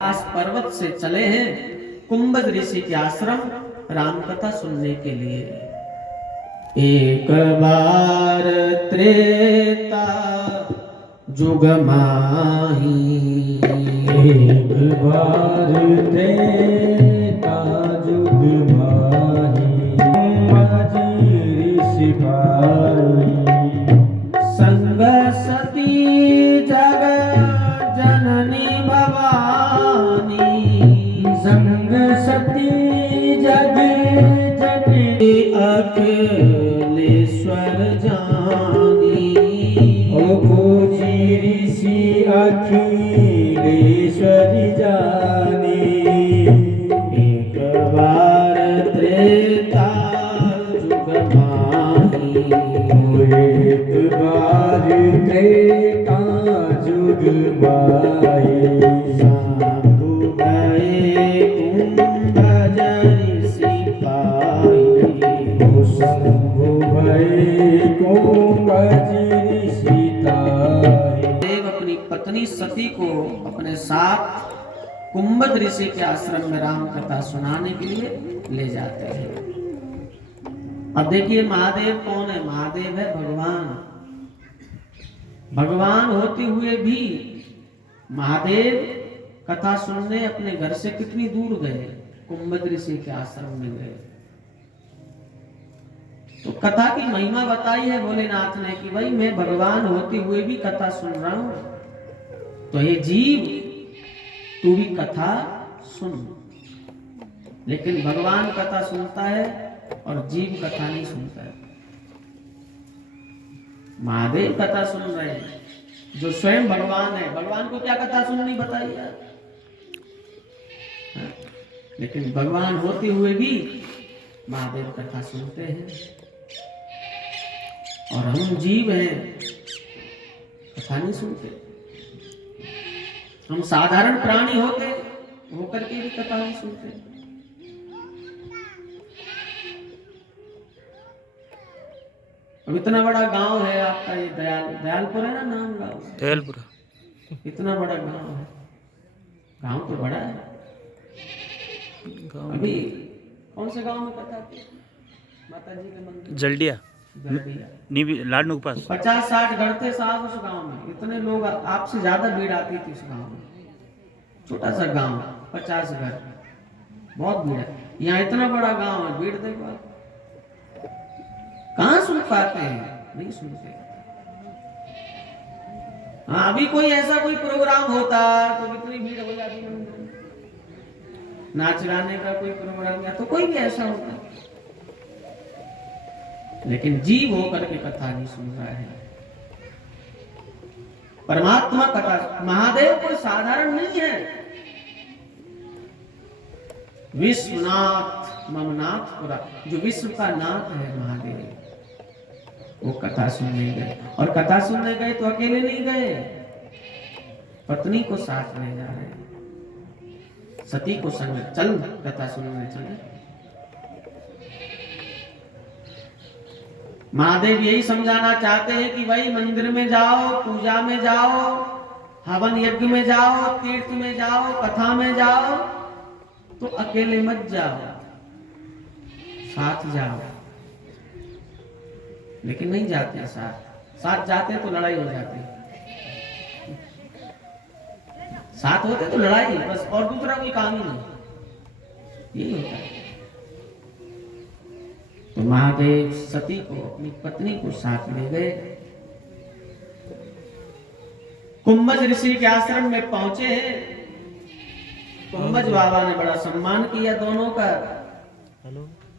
कैलाश पर्वत से चले हैं कुंभज ऋषि के आश्रम राम कथा सुनने के लिए। एक बार त्रेता जुग माही, एक बार त्रेता जुग माही, ऋषि भाई संग सती जग जननी भवानी, संग सती जग जननी अखिलेश्वर जानी। ओ खोजी ऋषि अखिलेश्वर जानी। एक बार त्रेता जुग माही, एक बार त्रेता जुग माही, साधु गए कुंभज ऋषि पाई। ओ शंभु भय कुंभज ऋषि ताई। देव अपनी पत्नी सती को अपने साथ कुंभज ऋषि के आश्रम में राम कथा सुनाने के लिए ले जाते हैं। अब देखिए महादेव कौन है? महादेव है भगवान। भगवान होते हुए भी महादेव कथा सुनने अपने घर से कितनी दूर गए? कुंभज ऋषि के आश्रम में गए। तो कथा की महिमा बताई है भोलेनाथ ने कि भाई मैं भगवान होते हुए भी कथा सुन रहा हूं, तो ये जीव तू भी कथा सुन। लेकिन भगवान कथा सुनता है और जीव कथा नहीं सुनता है। महादेव कथा सुन रहे हैं, जो स्वयं भगवान है। भगवान को क्या कथा सुननी बताई यार? हाँ? लेकिन भगवान होते हुए भी महादेव कथा सुनते हैं, और हम जीव हैं कथा नहीं सुनते। हम साधारण प्राणी होकर के भी कथा नहीं सुनते। अब इतना बड़ा गांव है आपका, ये दयालपुर है ना नाम गांव? दयालपुरा। इतना बड़ा गांव है, गांव तो बड़ा है। अभी कौन से गांव में कथा थी? माता जी के मंदिर जल्दिया जल्दिया। लाडनू के पास 50-60 घर थे साहब उस गांव में। इतने लोग, आपसे ज्यादा भीड़ आती थी उस गांव में। छोटा सा गांव, 50 घर, बहुत भीड़ है। यहाँ इतना बड़ा गांव है, भीड़ देखो आप। कहाँ सुन पाते हैं? नहीं सुनते। हाँ, अभी कोई ऐसा कोई प्रोग्राम होता तो कितनी भीड़ हो जाती मंदिर में। नाच गाने का कोई प्रोग्राम या तो कोई भी ऐसा होता, लेकिन जीव होकर के कथा नहीं सुन रहा है। परमात्मा कथा, महादेव कोई साधारण नहीं है। विश्वनाथ ममनाथ पुरा, जो विश्व का नाथ है महादेव, वो कथा सुनने गए। और कथा सुनने गए तो अकेले नहीं गए, पत्नी को साथ ले जा रहे हैं। सती को संग, चल कथा सुनने चले। महादेव यही समझाना चाहते हैं कि भाई मंदिर में जाओ, पूजा में जाओ, हवन यज्ञ में जाओ, तीर्थ में जाओ, कथा में जाओ, तो अकेले मत जाओ, साथ जाओ। लेकिन नहीं जाते साथ जाते तो लड़ाई हो जाती। साथ होते तो लड़ाई बस, और दूसरा कोई काम ही नहीं। यही होता है। तो महादेव सती को, अपनी पत्नी को साथ ले गए। कुंभज ऋषि के आश्रम में पहुंचे हैं। कुंभज बाबा ने बड़ा सम्मान किया दोनों का।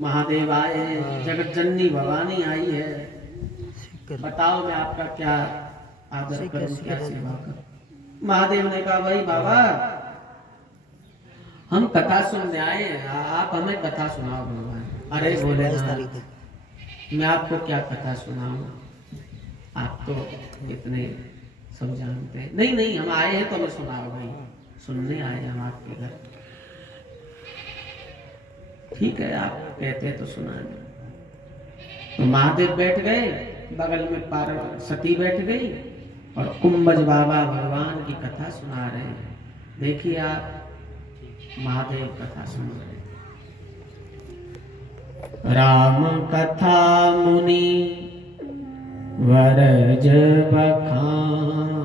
महादेव आए हैं, जगत जननी भवानी आई है, बताओ मैं आपका क्या आदर करूं, क्या सेवा करूं। महादेव ने कहा भाई बाबा, हम कथा सुनने आए हैं, आप हमें कथा सुनाओ भगवान। अरे बोले मैं आपको क्या कथा सुनाऊं, आप तो इतने सब जानते हैं। नहीं नहीं, हम आए हैं तो हमें सुनाओ भाई, सुनने आए हैं हम आपके घर। ठीक है, आप कहते हैं तो सुना। तो महादेव बैठ गए, बगल में पार्वती सती बैठ गई, और कुंभज बाबा भगवान की कथा सुना रहे हैं। देखिए आप, महादेव कथा सुन रहे। राम कथा मुनि वरज बखानी,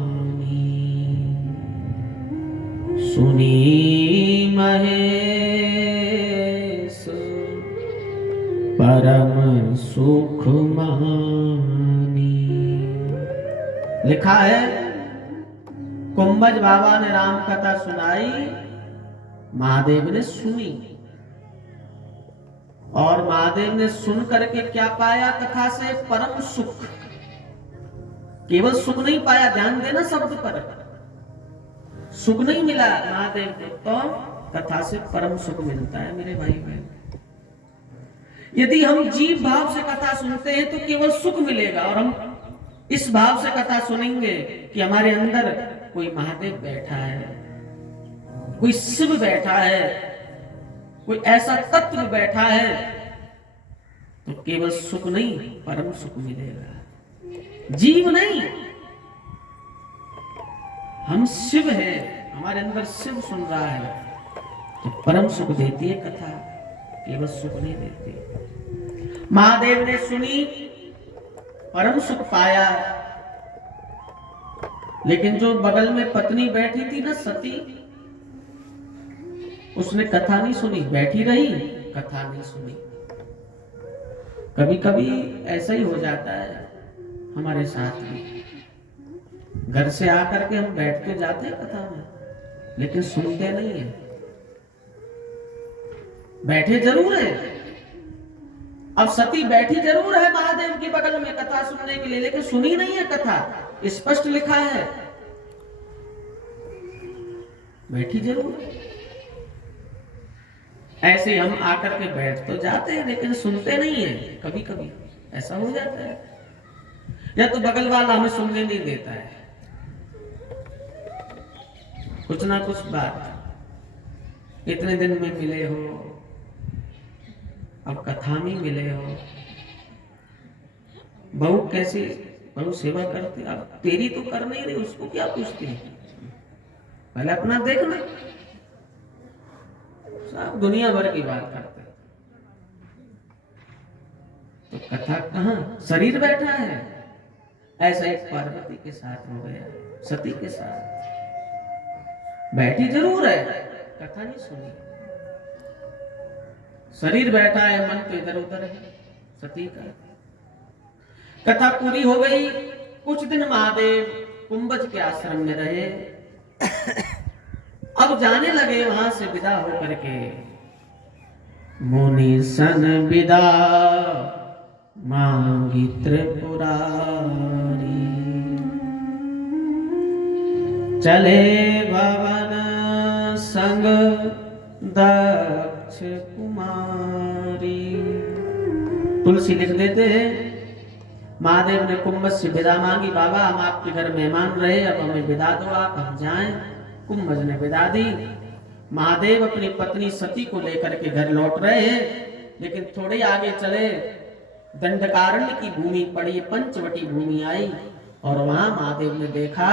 सुनी महेश परम सुख मानी। लिखा है कुंभज बाबा ने राम कथा सुनाई, महादेव ने सुनी, और महादेव ने सुन करके क्या पाया कथा से? परम सुख। केवल सुख नहीं पाया, ध्यान देना शब्द पर, सुख नहीं मिला महादेव को, तो कथा से परम सुख मिलता है मेरे भाई बहन। यदि हम जीव भाव से कथा सुनते हैं तो केवल सुख मिलेगा, और हम इस भाव से कथा सुनेंगे कि हमारे अंदर कोई महादेव बैठा है, कोई शिव बैठा है, कोई ऐसा तत्व बैठा है, तो केवल सुख नहीं परम सुख मिलेगा। जीव नहीं, हम शिव हैं, हमारे अंदर शिव सुन रहा है, तो परम सुख देती है कथा, केवल सुख नहीं देती। महादेव ने सुनी, परम सुख पाया, लेकिन जो बगल में पत्नी बैठी थी ना सती, उसने कथा नहीं सुनी, बैठी रही, कथा नहीं सुनी। कभी कभी ऐसा ही हो जाता है हमारे साथ भी, घर से आकर के हम बैठ के जाते हैं कथा में, लेकिन सुनते नहीं है। बैठे जरूर है, अब सती बैठी जरूर है महादेव के बगल में कथा सुनने के लिए, लेकिन सुनी नहीं है कथा, स्पष्ट लिखा है, बैठी जरूर है। ऐसे हम आकर के बैठ तो जाते हैं, लेकिन सुनते नहीं है। कभी कभी ऐसा हो जाता है, या तो बगल वाला हमें सुनने नहीं देता है, कुछ ना कुछ बात, इतने दिन में मिले हो, अब कथा में मिले हो, बहू कैसी, बहू सेवा करती, अब तेरी तो कर नहीं रही, उसको क्या पूछती है, पहले अपना देखना। सब दुनिया भर की बात करते हैं, तो कथा कहाँ? शरीर बैठा है। ऐसा एक पार्वती के साथ हो गया, सती के साथ बैठी जरूर है, कथा नहीं सुनी। शरीर बैठा है, मन तो इधर उधर है सती का। कथा पूरी हो गई। कुछ दिन महादेव कुंभज के आश्रम में रहे, अब जाने लगे वहां से विदा होकर के। मुनि सन विदा मांगी त्रिपुरारी, चले भवन संग दक्ष कुमारी। तुलसी लिख देते हैं, महादेव ने कुंभज से विदा मांगी, बाबा हम आपके घर मेहमान रहे, अब हमें विदा दो, आप हम जाएं। कुंभज ने विदा दी। महादेव अपनी पत्नी सती को लेकर के घर लौट रहे हैं, लेकिन थोड़े आगे चले दंडकारण्य की भूमि पड़ी, पंचवटी भूमि आई, और वहां महादेव ने देखा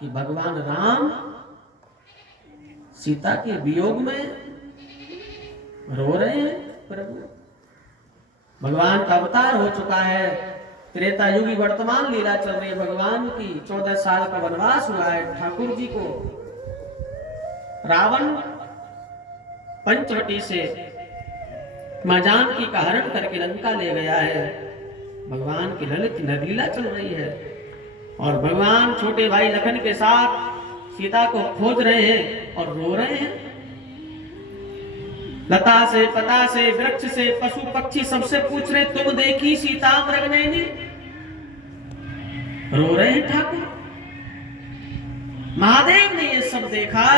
कि भगवान राम सीता के वियोग में रो रहे हैं। प्रभु भगवान का अवतार हो चुका है, त्रेता युगी वर्तमान लीला चल रही है भगवान की। 14 साल का वनवास हुआ है ठाकुर जी को। रावण पंचवटी से मां जानकी का हरण करके लंका ले गया है। भगवान की ललित नरलीला चल रही है, और भगवान छोटे भाई लखन के साथ सीता को खोज रहे हैं और रो रहे हैं। लता से, पता से, वृक्ष से, पशु पक्षी सबसे पूछ रहे, तुम देखी सीता मृगनयनी? रो रहे हैं ठाकुर। महादेव ने ये सब देखा।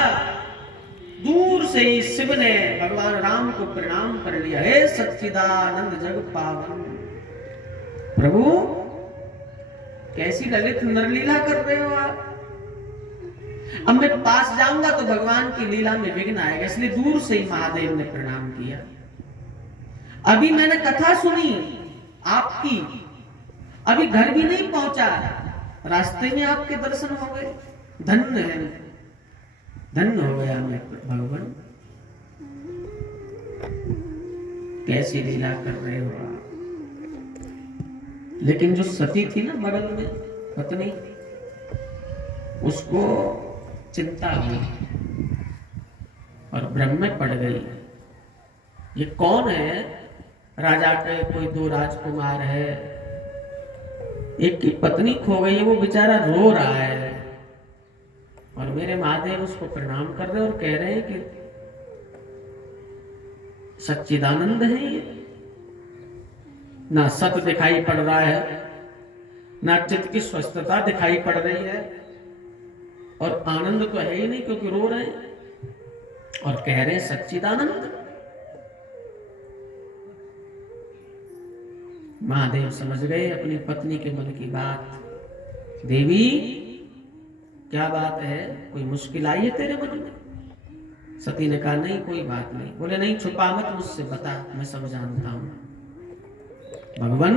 दूर से ही शिव ने भगवान राम को प्रणाम कर लिया, हे सच्चिदानंद जग पावन प्रभु, कैसी ललित नरलीला कर रहे हो आप। अब मैं पास जाऊंगा तो भगवान की लीला में विघ्न आएगा, इसलिए दूर से ही महादेव ने प्रणाम किया। अभी मैंने कथा सुनी आपकी, अभी घर भी नहीं पहुंचा, रास्ते में आपके दर्शन हो गए। धन्य है, धन्य हो गया मैं भगवान। कैसी लीला कर रहे हो आप। लेकिन जो सती थी ना बगल में पत्नी, उसको चिंता हुई और भ्रम में पड़ गई। ये कौन है? राजा के कोई दो राजकुमार है, एक की पत्नी खो गई है, वो बेचारा रो रहा है और मेरे महादेव उसको प्रणाम कर रहे और कह रहे हैं कि सच्चिदानंद है ये। ना सत दिखाई पड़ रहा है, ना चित्त की स्वस्थता दिखाई पड़ रही है, और आनंद तो है ही नहीं क्योंकि रो रहे हैं और कह रहे हैं सच्चिदानंद। महादेव समझ गए अपनी पत्नी के मन की बात। देवी क्या बात है, कोई मुश्किल आई है तेरे मन में? सती ने कहा नहीं कोई बात नहीं। बोले नहीं छुपा मत मुझसे, बता, मैं सब जानता हूं। भगवान,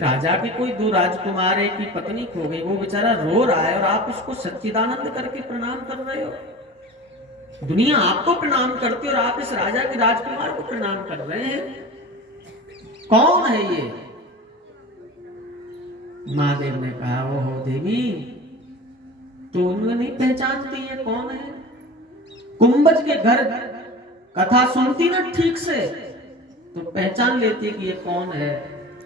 राजा की कोई दो राजकुमार की पत्नी खो गई, वो बेचारा रो रहा है और आप उसको सच्चिदानंद करके प्रणाम कर रहे हो। दुनिया आपको प्रणाम करती है और आप इस राजा के राजकुमार को प्रणाम कर रहे हैं। कौन है ये? महादेव ने कहा वो हो देवी, तो उन्हें नहीं पहचानती है कौन है? कुंभज के घर कथा सुनती ना ठीक से तो पहचान लेती कि ये कौन है।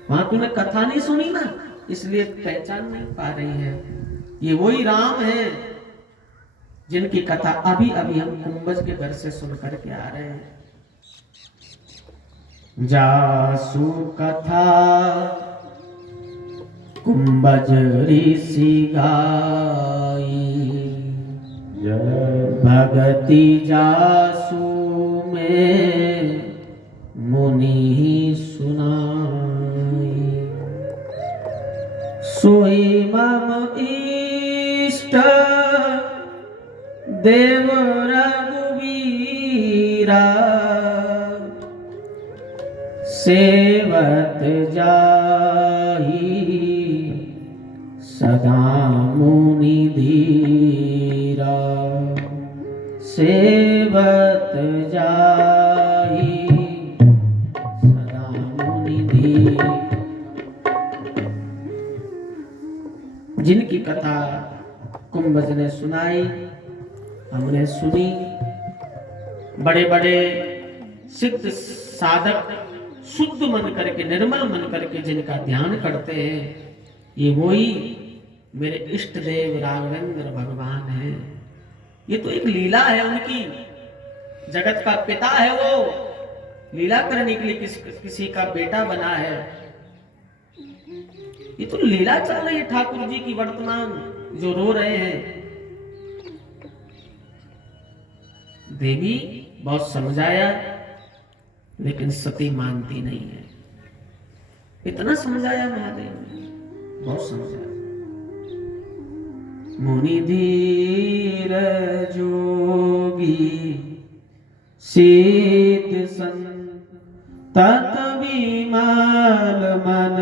वहां तूने कथा नहीं सुनी ना, इसलिए पहचान नहीं पा रही है। ये वही राम है जिनकी कथा अभी अभी हम कुंभज के घर से सुन करके आ रहे हैं। जासु कथा कुंभज ऋषि गाई, भगति जासु में मुनि सुनाई। सोई मम इष्ट देव रघुवीरा, सेवत जाहि सदा मुनि धीरा। सेवत जाहि सदा मुनि धीरा। जिनकी कथा कुंभज ने सुनाई, हमने सुनी, बड़े बड़े सिद्ध साधक शुद्ध मन करके, निर्मल मन करके जिनका ध्यान करते हैं, ये वही मेरे इष्ट देव राघवेंद्र भगवान हैं। ये तो एक लीला है उनकी, जगत का पिता है वो, लीला करने के लिए किसी का बेटा बना है। ये तो लीला चल रही है ठाकुर जी की वर्तमान, जो रो रहे हैं। देवी बहुत समझाया लेकिन सती मानती नहीं है। इतना समझाया महादेव ने, बहुत समझाया। मुनि धीर जोगी सिद्ध संत विमल मन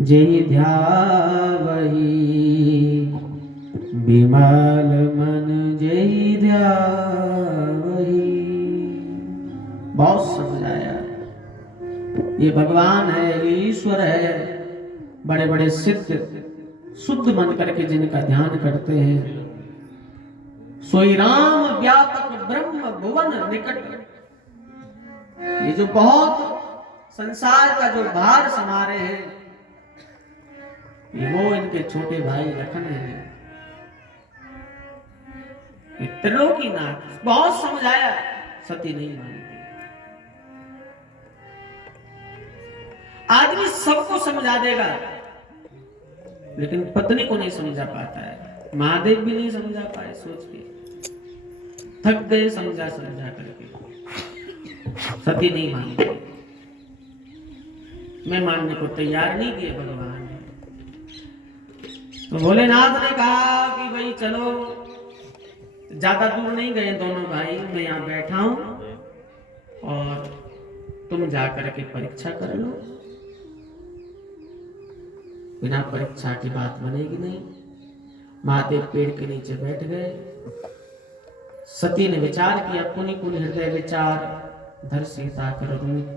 जय ध्यावही। विमल मन जय ध्यावही। बहुत समझाया। ये भगवान है, ये ईश्वर है, बड़े बड़े सिद्ध शुद्ध मन करके जिनका ध्यान करते हैं। सोई राम व्यापक ब्रह्म भुवन निकट। ये जो बहुत संसार का जो भार समारे हैं, ये वो इनके छोटे भाई लखन है। त्रिलोकीनाथ बहुत समझाया, सती नहीं मानती। आदमी सबको समझा देगा लेकिन पत्नी को नहीं समझा पाता है। महादेव भी नहीं समझा पाए, सोच के थक गए समझा समझा करके। सती नहीं मानती, मैं मानने को तैयार नहीं किए भगवान ने। तो भोलेनाथ ने कहा कि भाई चलो, ज्यादा दूर नहीं गए दोनों भाई, मैं यहां बैठा हूं और तुम जाकर के परीक्षा कर लो। बिना परीक्षा की बात बनेगी नहीं। महादेव पेड़ के नीचे बैठ गए। सती ने विचार किया, पुनि पुनि हृदय विचार, धर सीता कर रूप,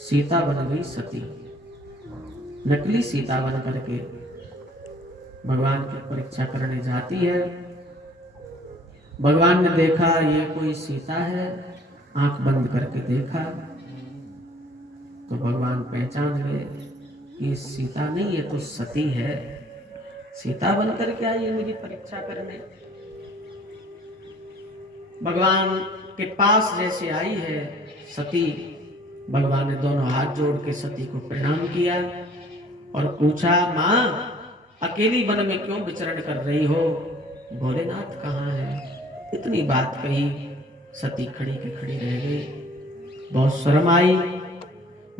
सीता बन गई सती। नकली सीता बन करके भगवान की परीक्षा करने जाती है। भगवान ने देखा ये कोई सीता है, आंख बंद करके देखा तो भगवान पहचान गए कि सीता नहीं, ये तो सती है। सीता बन करके आई है मेरी परीक्षा करने। भगवान के पास जैसे आई है सती, भगवान ने दोनों हाथ जोड़ के सती को प्रणाम किया और पूछा, मां अकेली वन में क्यों विचरण कर रही हो? भोलेनाथ कहाँ है? इतनी बात कही, सती खड़ी की खड़ी रह गई। बहुत शर्म आई।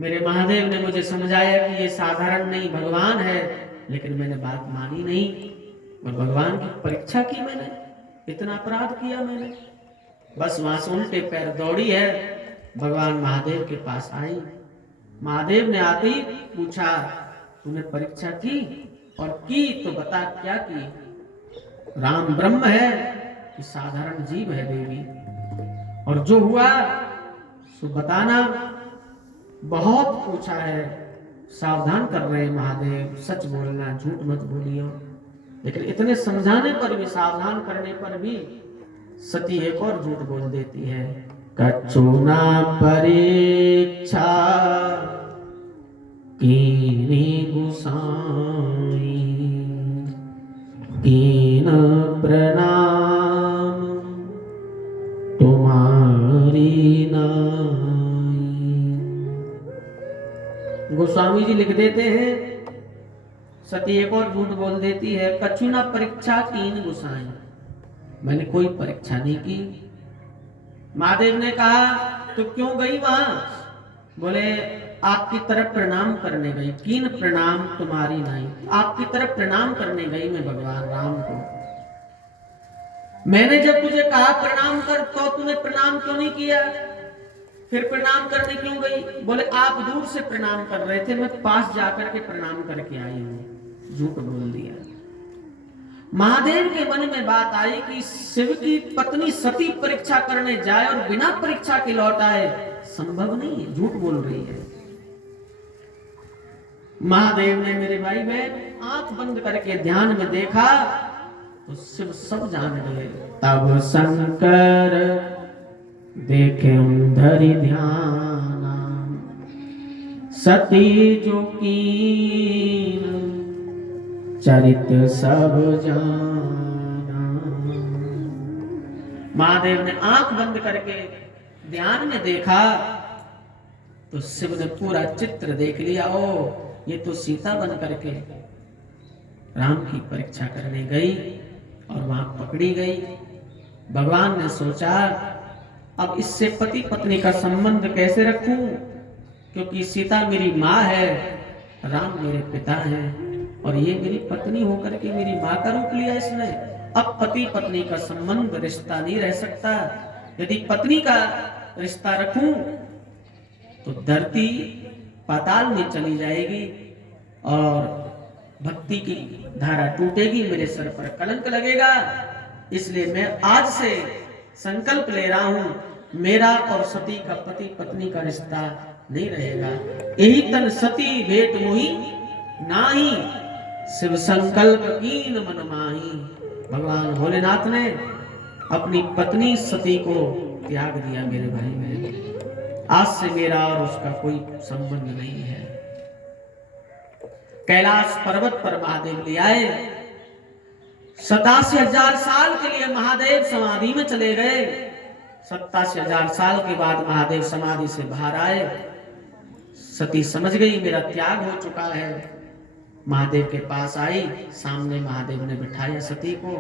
मेरे महादेव ने मुझे समझाया कि ये साधारण नहीं भगवान है, लेकिन मैंने बात मानी नहीं और भगवान की परीक्षा की मैंने, इतना अपराध किया मैंने। बस वहां से उल्टे पैर दौड़ी है, भगवान महादेव के पास आई। महादेव ने आते ही पूछा, तूने परीक्षा की? और की तो बता क्या की? राम ब्रह्म है कि साधारण जीव है देवी? और जो हुआ सो बताना। बहुत पूछा है, सावधान कर रहे हैं महादेव, सच बोलना, झूठ मत बोलियो। लेकिन इतने समझाने पर भी, सावधान करने पर भी सती एक और झूठ बोल देती है। कछुना परीक्षा कीनी गुसाई, कीन प्रणाम तुम्हारी नाई। गोस्वामी जी लिख देते हैं, सती एक और झूठ बोल देती है। कछुना परीक्षा कीन गुसाई, मैंने कोई परीक्षा नहीं की। महादेव ने कहा तो क्यों गई वहां? बोले आपकी तरफ प्रणाम करने गई। कीन प्रणाम तुम्हारी नाई, आपकी तरफ प्रणाम करने गई मैं भगवान राम को। मैंने जब तुझे कहा प्रणाम कर तो तूने प्रणाम क्यों नहीं किया? फिर प्रणाम करने क्यों गई? बोले आप दूर से प्रणाम कर रहे थे, मैं पास जाकर के प्रणाम करके आई हूं। झूठ बोल दिया। महादेव के मन में बात आई कि शिव की पत्नी सती परीक्षा करने जाए और बिना परीक्षा के लौट आए, संभव नहीं है, झूठ बोल रही है। महादेव ने मेरे भाई में आंख बंद करके ध्यान में देखा तो शिव सब जान गए। तब शंकर देखे धरि ध्यान, सती जो कीन चरित सब जाना। महादेव ने आंख बंद करके ध्यान में देखा तो शिव ने पूरा चित्र देख लिया। ओ ये तो सीता बन करके राम की परीक्षा करने गई और वहां पकड़ी गई। भगवान ने सोचा अब इससे पति पत्नी का संबंध कैसे रखूं, क्योंकि सीता मेरी माँ है, राम मेरे पिता हैं और ये मेरी पत्नी होकर के मेरी माँ का रूप लिया इसने। अब पति पत्नी का संबंध, रिश्ता नहीं रह सकता। यदि पत्नी का रिश्ता रखूं तो धरती पाताल में चली जाएगी और भक्ति की धारा टूटेगी, मेरे सर पर कलंक लगेगा। इसलिए मैं आज से संकल्प ले रहा हूं, मेरा और सती का पति पत्नी का रिश्ता नहीं रहेगा। यही तन सती भेंट मोही नाही, शिव संकल्प कीन मन माही। भगवान भोलेनाथ ने अपनी पत्नी सती को त्याग दिया मेरे भाई बहन। आज से मेरा और उसका कोई संबंध नहीं है। कैलाश पर्वत पर महादेव ले आए। 87,000 साल के लिए महादेव समाधि में चले गए। 87,000 साल के बाद महादेव समाधि से बाहर आए। सती समझ गई मेरा त्याग हो चुका है। महादेव के पास आई, सामने महादेव ने बिठाया सती को।